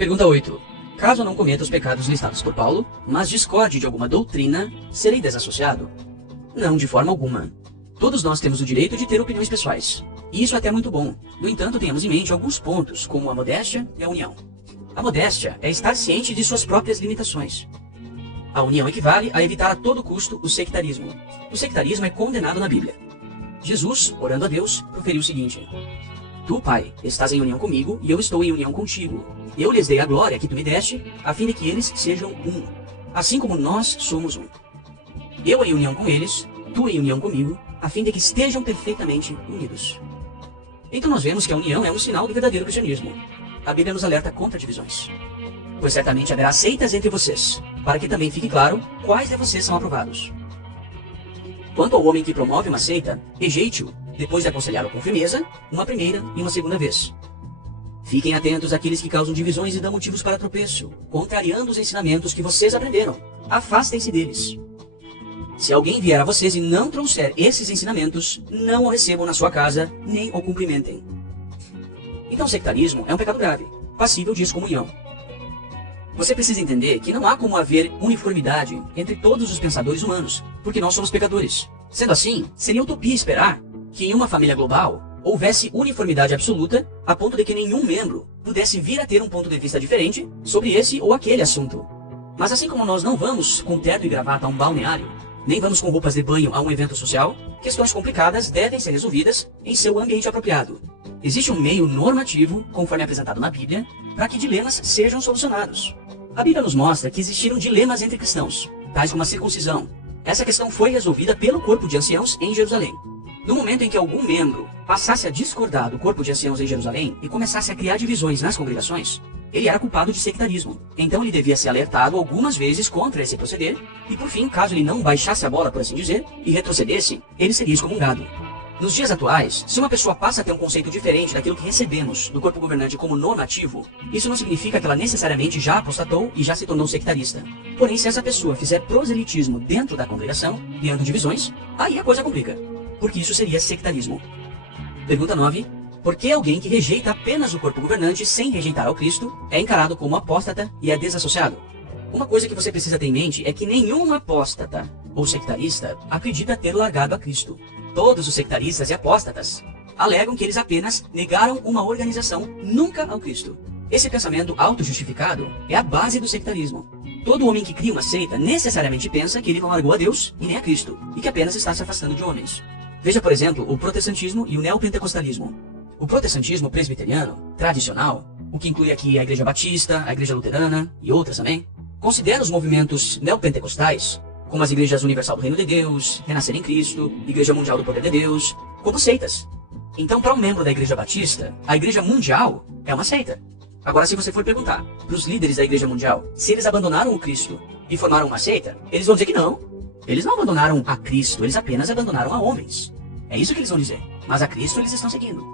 Pergunta 8. Caso não cometa os pecados listados por Paulo, mas discorde de alguma doutrina, serei desassociado? Não, de forma alguma. Todos nós temos o direito de ter opiniões pessoais. E isso é até muito bom. No entanto, tenhamos em mente alguns pontos, como a modéstia e a união. A modéstia é estar ciente de suas próprias limitações. A união equivale a evitar a todo custo o sectarismo. O sectarismo é condenado na Bíblia. Jesus, orando a Deus, proferiu o seguinte: Tu, Pai, estás em união comigo e eu estou em união contigo. Eu lhes dei a glória que tu me deste, a fim de que eles sejam um, assim como nós somos um. Eu em união com eles, tu em união comigo, a fim de que estejam perfeitamente unidos. Então nós vemos que a união é um sinal do verdadeiro cristianismo. A Bíblia nos alerta contra divisões. Pois certamente haverá seitas entre vocês, para que também fique claro quais de vocês são aprovados. Quanto ao homem que promove uma seita, rejeite-o, depois de aconselhá-lo com firmeza, uma primeira e uma segunda vez. Fiquem atentos àqueles que causam divisões e dão motivos para tropeço, contrariando os ensinamentos que vocês aprenderam. Afastem-se deles. Se alguém vier a vocês e não trouxer esses ensinamentos, não o recebam na sua casa, nem o cumprimentem. Então o sectarismo é um pecado grave, passível de excomunhão. Você precisa entender que não há como haver uniformidade entre todos os pensadores humanos, porque nós somos pecadores. Sendo assim, seria utopia esperar que em uma família global houvesse uniformidade absoluta a ponto de que nenhum membro pudesse vir a ter um ponto de vista diferente sobre esse ou aquele assunto. Mas assim como nós não vamos com terno e gravata a um balneário, nem vamos com roupas de banho a um evento social, questões complicadas devem ser resolvidas em seu ambiente apropriado. Existe um meio normativo, conforme apresentado na Bíblia, para que dilemas sejam solucionados. A Bíblia nos mostra que existiram dilemas entre cristãos, tais como a circuncisão. Essa questão foi resolvida pelo corpo de anciãos em Jerusalém. No momento em que algum membro passasse a discordar do corpo de anciãos em Jerusalém e começasse a criar divisões nas congregações, ele era culpado de sectarismo. Então ele devia ser alertado algumas vezes contra esse proceder, e por fim, caso ele não baixasse a bola, por assim dizer, e retrocedesse, ele seria excomungado. Nos dias atuais, se uma pessoa passa a ter um conceito diferente daquilo que recebemos do corpo governante como normativo, isso não significa que ela necessariamente já apostatou e já se tornou sectarista. Porém, se essa pessoa fizer proselitismo dentro da congregação, criando divisões, aí a coisa complica, porque isso seria sectarismo. Pergunta 9. Por que alguém que rejeita apenas o corpo governante sem rejeitar ao Cristo é encarado como apóstata e é desassociado? Uma coisa que você precisa ter em mente é que nenhum apóstata ou sectarista acredita ter largado a Cristo. Todos os sectaristas e apóstatas alegam que eles apenas negaram uma organização, nunca ao Cristo. Esse pensamento auto-justificado é a base do sectarismo. Todo homem que cria uma seita necessariamente pensa que ele não largou a Deus e nem a Cristo, e que apenas está se afastando de homens. Veja, por exemplo, o protestantismo e o neopentecostalismo. O protestantismo presbiteriano, tradicional, o que inclui aqui a Igreja Batista, a Igreja Luterana e outras também, considera os movimentos neopentecostais, como as Igrejas Universal do Reino de Deus, Renascer em Cristo, Igreja Mundial do Poder de Deus, como seitas. Então, para um membro da Igreja Batista, a Igreja Mundial é uma seita. Agora, se você for perguntar para os líderes da Igreja Mundial se eles abandonaram o Cristo e formaram uma seita, eles vão dizer que não. Eles não abandonaram a Cristo, eles apenas abandonaram a homens. É isso que eles vão dizer. Mas a Cristo eles estão seguindo.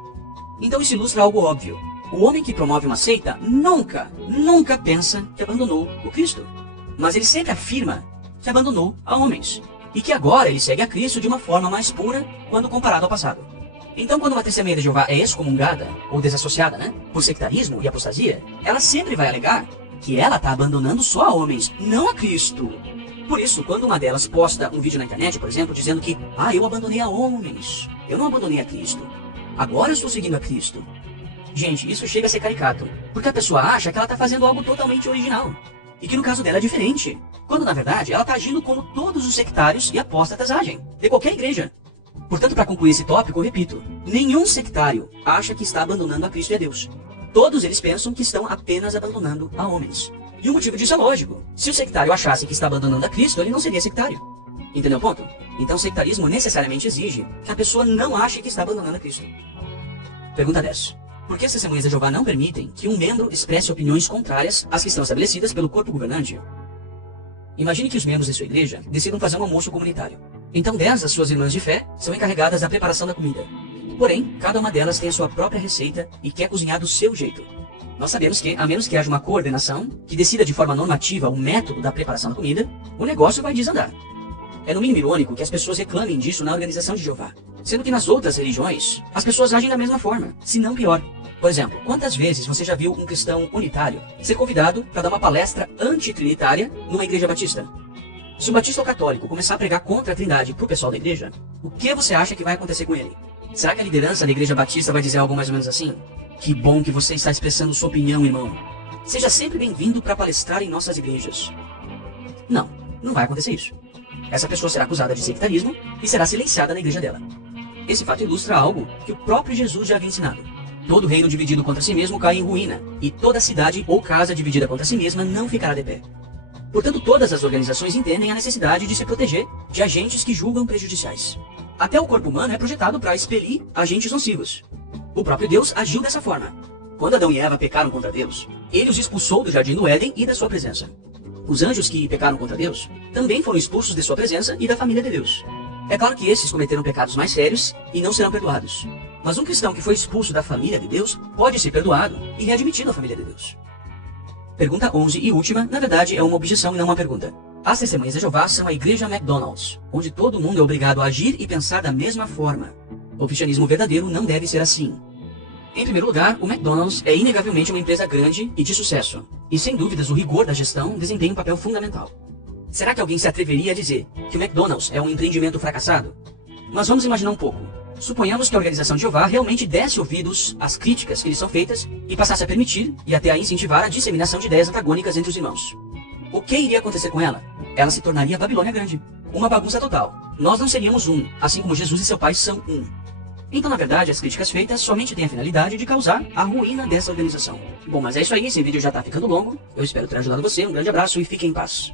Então isso ilustra algo óbvio. O homem que promove uma seita nunca pensa que abandonou o Cristo. Mas ele sempre afirma que abandonou a homens. E que agora ele segue a Cristo de uma forma mais pura quando comparado ao passado. Então quando uma testemunha de Jeová é excomungada, ou desassociada, por sectarismo e apostasia, ela sempre vai alegar que ela está abandonando só a homens, não a Cristo. Por isso, quando uma delas posta um vídeo na internet, por exemplo, dizendo que eu abandonei a homens, eu não abandonei a Cristo, agora eu estou seguindo a Cristo. Gente, isso chega a ser caricato, porque a pessoa acha que ela está fazendo algo totalmente original, e que no caso dela é diferente, quando na verdade ela está agindo como todos os sectários e apóstatas agem, de qualquer igreja. Portanto, para concluir esse tópico, eu repito, nenhum sectário acha que está abandonando a Cristo e a Deus. Todos eles pensam que estão apenas abandonando a homens. E o motivo disso é lógico. Se o sectário achasse que está abandonando a Cristo, ele não seria sectário. Entendeu o ponto? Então o sectarismo necessariamente exige que a pessoa não ache que está abandonando a Cristo. Pergunta 10. Por que as testemunhas de Jeová não permitem que um membro expresse opiniões contrárias às que estão estabelecidas pelo corpo governante? Imagine que os membros de sua igreja decidam fazer um almoço comunitário. Então 10 das suas irmãs de fé são encarregadas da preparação da comida. Porém, cada uma delas tem a sua própria receita e quer cozinhar do seu jeito. Nós sabemos que, a menos que haja uma coordenação que decida de forma normativa o método da preparação da comida, o negócio vai desandar. É no mínimo irônico que as pessoas reclamem disso na organização de Jeová, sendo que nas outras religiões, as pessoas agem da mesma forma, se não pior. Por exemplo, quantas vezes você já viu um cristão unitário ser convidado para dar uma palestra antitrinitária numa igreja batista? Se um batista ou católico começar a pregar contra a trindade pro pessoal da igreja, o que você acha que vai acontecer com ele? Será que a liderança da igreja batista vai dizer algo mais ou menos assim? Que bom que você está expressando sua opinião, irmão. Seja sempre bem-vindo para palestrar em nossas igrejas. Não, não vai acontecer isso. Essa pessoa será acusada de sectarismo e será silenciada na igreja dela. Esse fato ilustra algo que o próprio Jesus já havia ensinado. Todo reino dividido contra si mesmo cai em ruína, e toda cidade ou casa dividida contra si mesma não ficará de pé. Portanto, todas as organizações entendem a necessidade de se proteger de agentes que julgam prejudiciais. Até o corpo humano é projetado para expelir agentes nocivos. O próprio Deus agiu dessa forma. Quando Adão e Eva pecaram contra Deus, ele os expulsou do jardim do Éden e da sua presença. Os anjos que pecaram contra Deus também foram expulsos de sua presença e da família de Deus. É claro que esses cometeram pecados mais sérios e não serão perdoados. Mas um cristão que foi expulso da família de Deus pode ser perdoado e readmitido à família de Deus. Pergunta 11 e última, na verdade, é uma objeção e não uma pergunta. As Testemunhas de Jeová são a igreja McDonald's, onde todo mundo é obrigado a agir e pensar da mesma forma. O cristianismo verdadeiro não deve ser assim. Em primeiro lugar, o McDonald's é inegavelmente uma empresa grande e de sucesso. E sem dúvidas o rigor da gestão desempenha um papel fundamental. Será que alguém se atreveria a dizer que o McDonald's é um empreendimento fracassado? Mas vamos imaginar um pouco. Suponhamos que a Organização de Jeová realmente desse ouvidos às críticas que lhes são feitas e passasse a permitir e até a incentivar a disseminação de ideias antagônicas entre os irmãos. O que iria acontecer com ela? Ela se tornaria Babilônia Grande. Uma bagunça total. Nós não seríamos um, assim como Jesus e seu Pai são um. Então, na verdade, as críticas feitas somente têm a finalidade de causar a ruína dessa organização. Bom, mas é isso aí, esse vídeo já tá ficando longo. Eu espero ter ajudado você, um grande abraço e fique em paz.